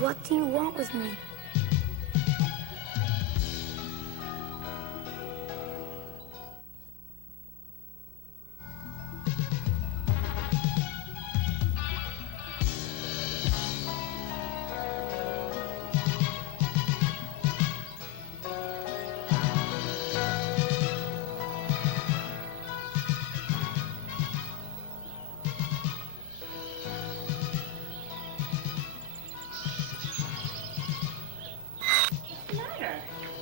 What do you want with me?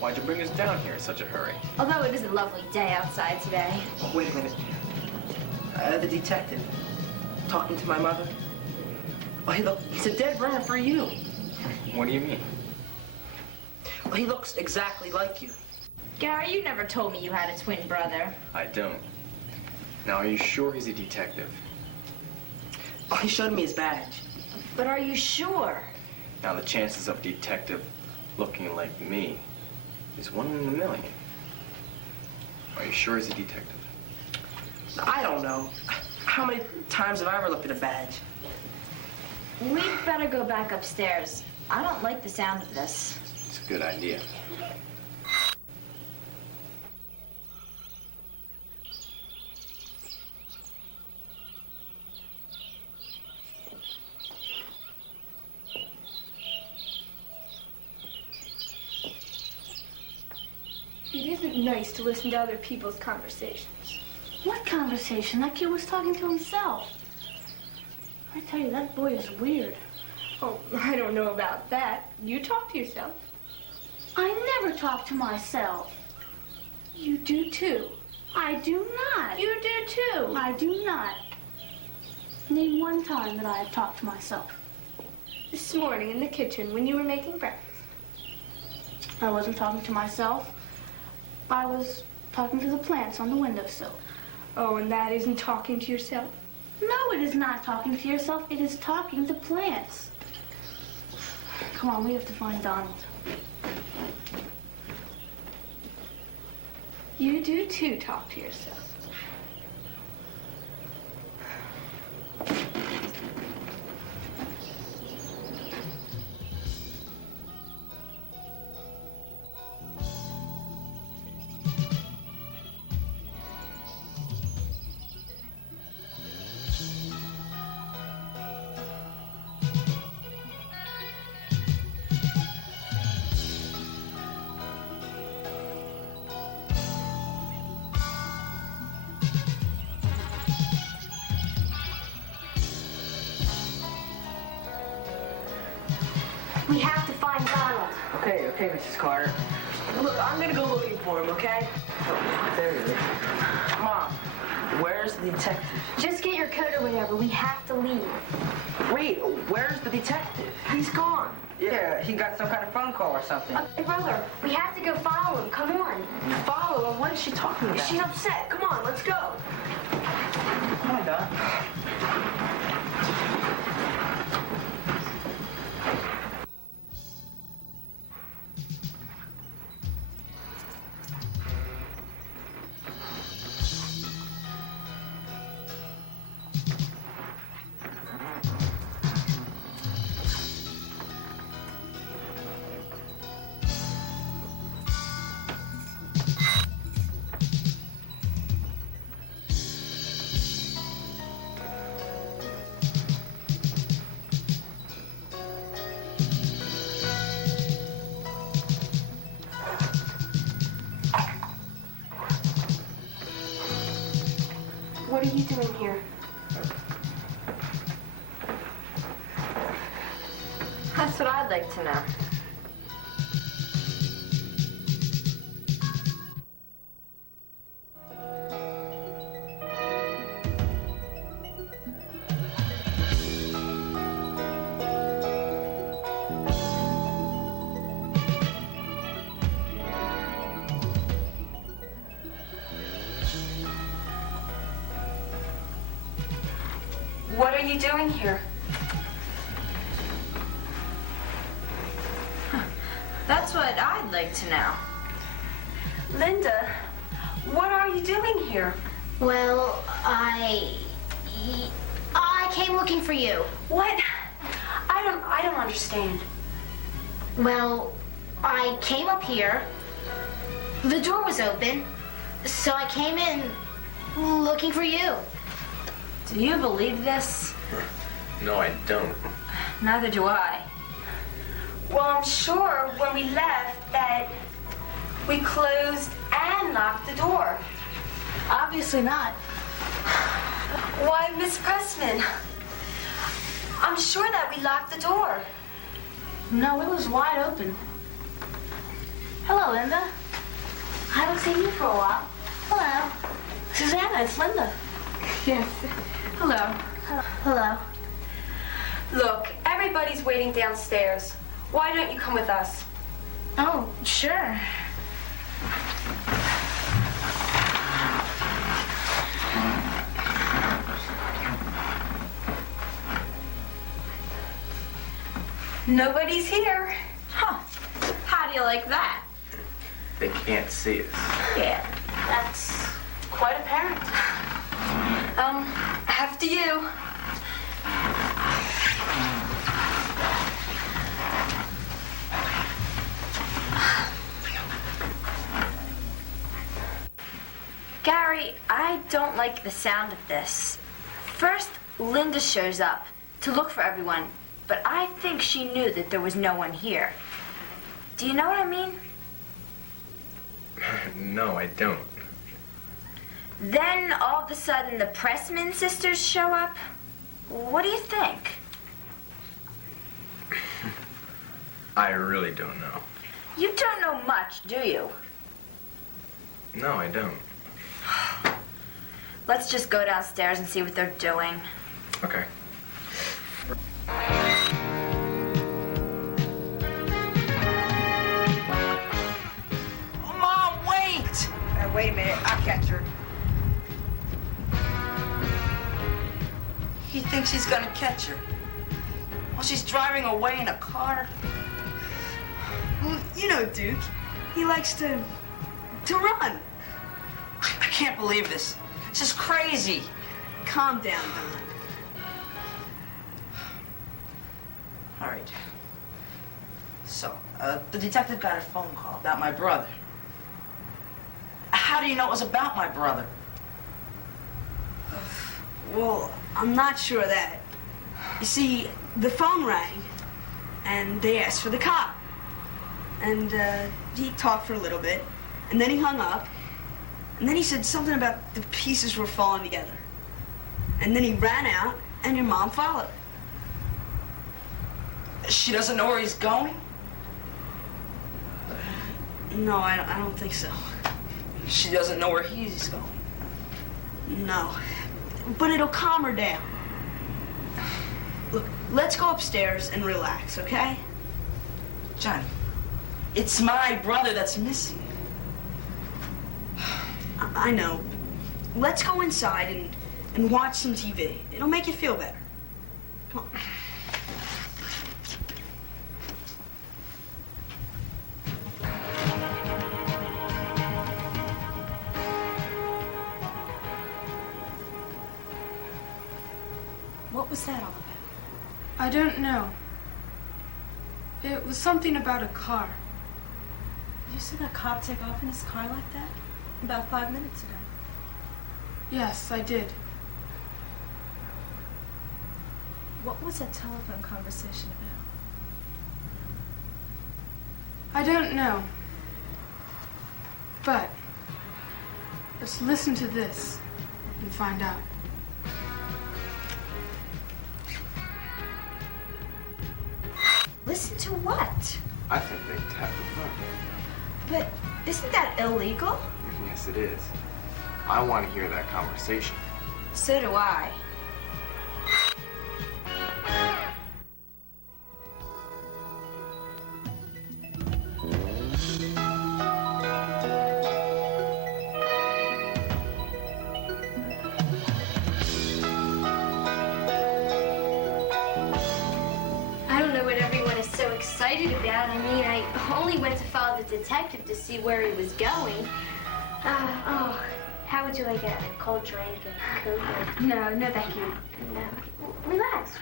Why'd you bring us down here in such a hurry? Although it is a lovely day outside today. Oh, wait a minute. The detective. Talking to my mother. Oh, he's a dead ringer for you. What do you mean? Well, he looks exactly like you. Gary, you never told me you had a twin brother. I don't. Now, are you sure he's a detective? Oh, he showed me his badge. But are you sure? Now, the chances of a detective looking like me is 1 in a million. Are you sure he's a detective? I don't know. How many times have I ever looked at a badge? We'd better go back upstairs. I don't like the sound of this. It's a good idea. It isn't nice to listen to other people's conversations. What conversation? That kid was talking to himself. I tell you, that boy is weird. Oh, I don't know about that. You talk to yourself. I never talk to myself. You do too. I do not. You do too. I do not. Name one time that I have talked to myself. This morning in the kitchen when you were making breakfast. I wasn't talking to myself. I was talking to the plants on the windowsill. Oh, and that isn't talking to yourself? No, it is not talking to yourself. It is talking to plants. Come on, we have to find Donald. You do too talk to yourself. We have to find Donald. Okay, Mrs. Carter. Look, I'm gonna go looking for him, okay? Oh, there he is. Mom, where's the detective? Just get your coat or whatever. We have to leave. Wait, where's the detective? He's gone. Yeah, he got some kind of phone call or something. Hey, brother, we have to go follow him. Come on. Follow him? What is she talking about? She's upset. Come on, let's go. Come on, Don. What are you doing here? That's what I'd like to know. What are you doing here? That's what I'd like to know. Linda, what are you doing here? Well, I came looking for you. What? I don't understand. Well, I came up here. The door was open, so I came in looking for you. Do you believe this? No, I don't. Neither do I. Well, I'm sure when we left that we closed and locked the door. Obviously not. Why, Miss Pressman? I'm sure that we locked the door. No, it was wide open. Hello, Linda. I haven't seen you for a while. Hello. Susanna, it's Linda. Yes. Hello. Hello. Look, everybody's waiting downstairs. Why don't you come with us? Oh, sure. Nobody's here. Huh. How do you like that? They can't see us. Yeah, that's quite apparent. After you. Gary, I don't like the sound of this. First, Linda shows up to look for everyone, but I think she knew that there was no one here. Do you know what I mean? No, I don't. Then, all of a sudden, the Pressman sisters show up. What do you think? I really don't know. You don't know much, do you? No, I don't. Let's just go downstairs and see what they're doing. Okay. Oh, Mom, wait! Wait a minute, I'll catch her. He thinks he's gonna catch her. Well, she's driving away in a car. Well, you know Duke. He likes to run. I can't believe this. This is crazy. Calm down, Don. All right. So, the detective got a phone call about my brother. How do you know it was about my brother? Well, I'm not sure of that. You see, the phone rang, and they asked for the cop. And he talked for a little bit, and then he hung up, and then he said something about the pieces were falling together. And then he ran out, and your mom followed. She doesn't know where he's going? No, I don't think so. She doesn't know where he's going. No. But it'll calm her down. Look, let's go upstairs and relax, okay? Johnny, it's my brother that's missing. I know. Let's go inside and watch some TV. It'll make you feel better. Come on. What was that all about? I don't know. It was something about a car. Did you see that cop take off in his car like that? About 5 minutes ago. Yes, I did. What was that telephone conversation about? I don't know. But let's listen to this and find out. Listen to what? I think they tapped the phone. But isn't that illegal? Yes, it is. I want to hear that conversation. So do I. I don't know what everyone is so excited about. I mean, I only went to follow the detective to see where he was going. How would you like a cold drink, a Coke? Or... No, thank you. No. Relax.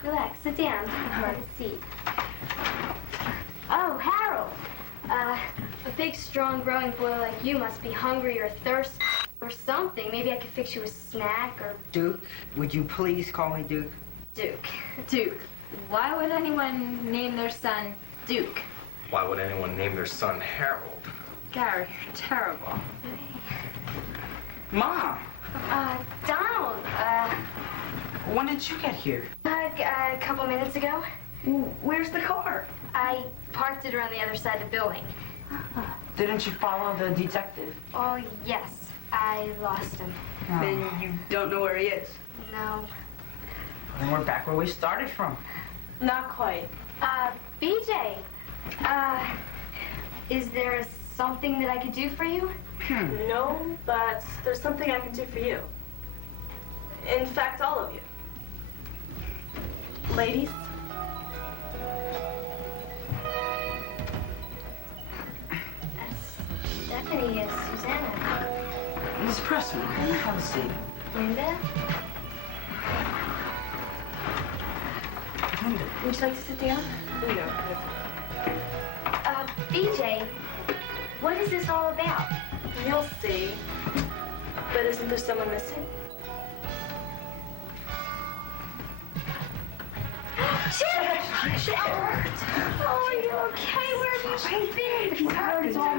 Sit down. Have a seat. Oh, Harold. A big, strong, growing boy like you must be hungry or thirsty or something. Maybe I could fix you a snack or... Duke, would you please call me Duke? Duke. Why would anyone name their son Duke? Why would anyone name their son Harold? Gary, you're terrible. Mom, Donald, when did you get here? a couple minutes ago. Where's the car? I parked it around the other side of the building. Didn't you follow the detective? Oh, yes. I lost him. Oh. Then you don't know where he is. No. Then we're back where we started from. Not quite. BJ, is there something that I could do for you? No, but there's something I can do for you. In fact, all of you. Ladies? That's Stephanie, Susanna. Miss Pressman, have a seat. Linda? Linda. Would you like to sit down? No. BJ, what is this all about? You'll see. But isn't there someone missing? Chip! Oh, are you okay? Where have you been? He's hurt. It's all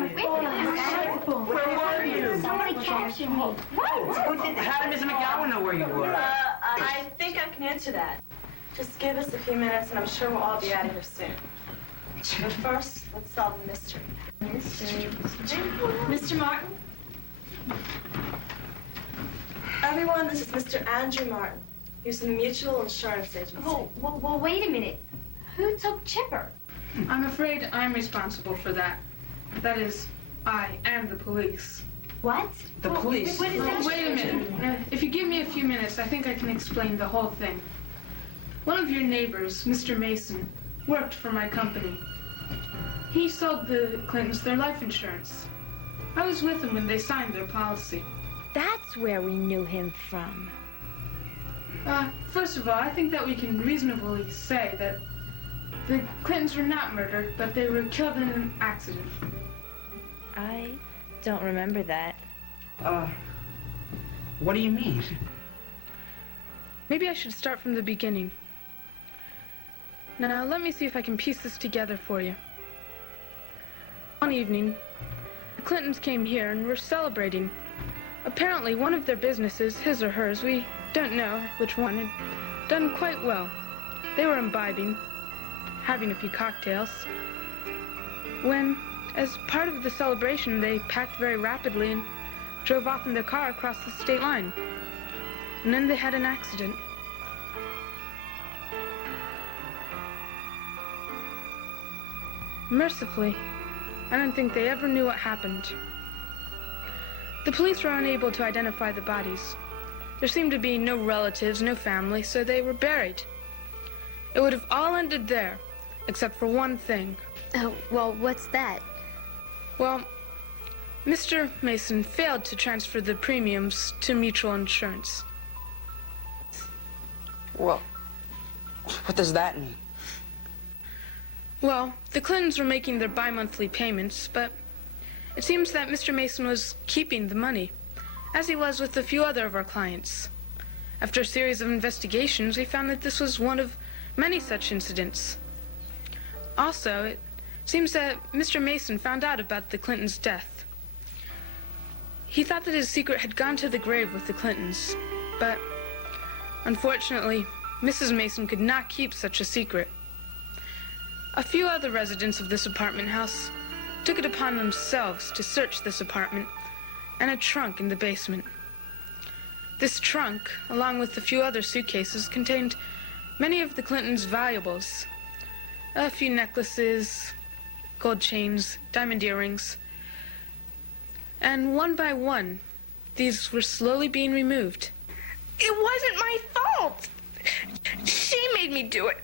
Where were you? Somebody captured me. What? How did Miss McGowan know where you were? I think I can answer that. Just give us a few minutes and I'm sure we'll all be out of here soon. But first, let's solve the mystery. Mr. Martin? Everyone, this is Mr. Andrew Martin. He's from the Mutual Insurance Agency. Oh, well, wait a minute. Who took Chipper? I'm afraid I'm responsible for that. That is, I and the police. What? The police? What is that? Wait a minute. If you give me a few minutes, I think I can explain the whole thing. One of your neighbors, Mr. Mason, worked for my company. He sold the Clintons their life insurance. I was with them when they signed their policy. That's where we knew him from. First of all, I think that we can reasonably say that the Clintons were not murdered, but they were killed in an accident. I don't remember that. What do you mean? Maybe I should start from the beginning. Now, let me see if I can piece this together for you. One evening, the Clintons came here and were celebrating. Apparently, one of their businesses, his or hers, we don't know which one, had done quite well. They were imbibing, having a few cocktails, when, as part of the celebration, they packed very rapidly and drove off in their car across the state line. And then they had an accident. Mercifully, I don't think they ever knew what happened. The police were unable to identify the bodies. There seemed to be no relatives, no family, so they were buried. It would have all ended there, except for one thing. Oh, well, what's that? Well, Mr. Mason failed to transfer the premiums to Mutual Insurance. Well, what does that mean? Well, the Clintons were making their bi-monthly payments, but it seems that Mr. Mason was keeping the money, as he was with a few other of our clients. After a series of investigations, we found that this was one of many such incidents. Also, it seems that Mr. Mason found out about the Clintons' death. He thought that his secret had gone to the grave with the Clintons, but unfortunately, Mrs. Mason could not keep such a secret. A few other residents of this apartment house took it upon themselves to search this apartment and a trunk in the basement. This trunk, along with a few other suitcases, contained many of the Clintons' valuables. A few necklaces, gold chains, diamond earrings. And one by one, these were slowly being removed. It wasn't my fault. She made me do it.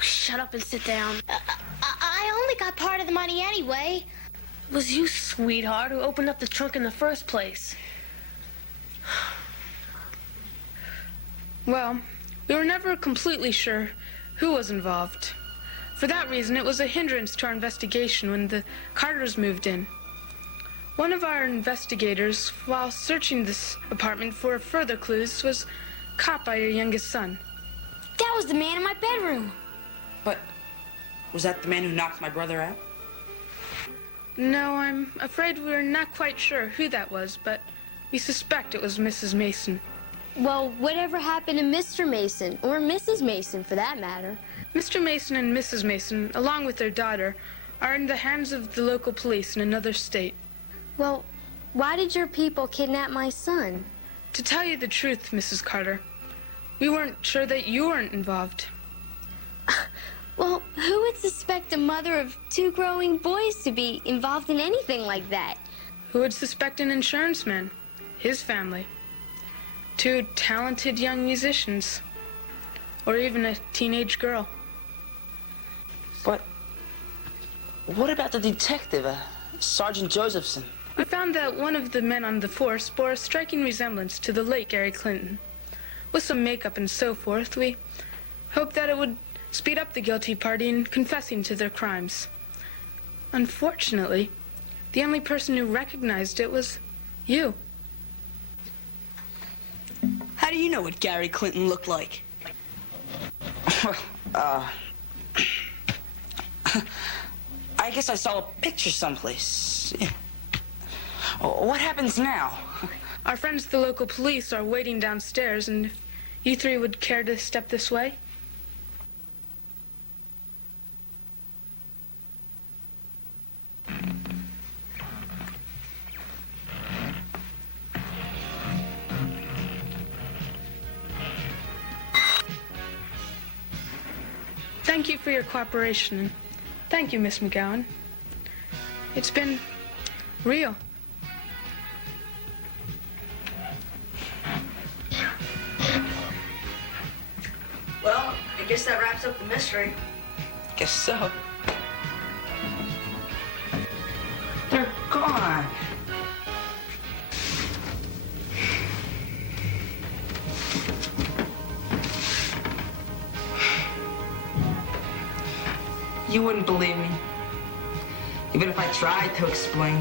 Shut up and sit down. I only got part of the money anyway. It was you, sweetheart, who opened up the trunk in the first place. Well, we were never completely sure who was involved. For that reason, it was a hindrance to our investigation when the Carters moved in. One of our investigators, while searching this apartment for further clues, was caught by your youngest son. That was the man in my bedroom. But was that the man who knocked my brother out? No, I'm afraid we're not quite sure who that was, but we suspect it was Mrs. Mason. Well, whatever happened to Mr. Mason, or Mrs. Mason for that matter? Mr. Mason and Mrs. Mason, along with their daughter, are in the hands of the local police in another state. Well, why did your people kidnap my son? To tell you the truth, Mrs. Carter, we weren't sure that you weren't involved. Well, who would suspect a mother of 2 growing boys to be involved in anything like that? Who would suspect an insurance man? His family. 2 talented young musicians. Or even a teenage girl. But what about the detective, Sergeant Josephson? We found that one of the men on the force bore a striking resemblance to the late Gary Clinton. With some makeup and so forth, we hoped that it would speed up the guilty party in confessing to their crimes. Unfortunately, the only person who recognized it was you. How do you know what Gary Clinton looked like? I guess I saw a picture someplace. Yeah. What happens now? Our friends at the local police are waiting downstairs, and if you 3 would care to step this way? Thank you for your cooperation, and thank you, Miss McGowan. It's been real. Well, I guess that wraps up the mystery. Guess so. They're gone. You wouldn't believe me, even if I tried to explain.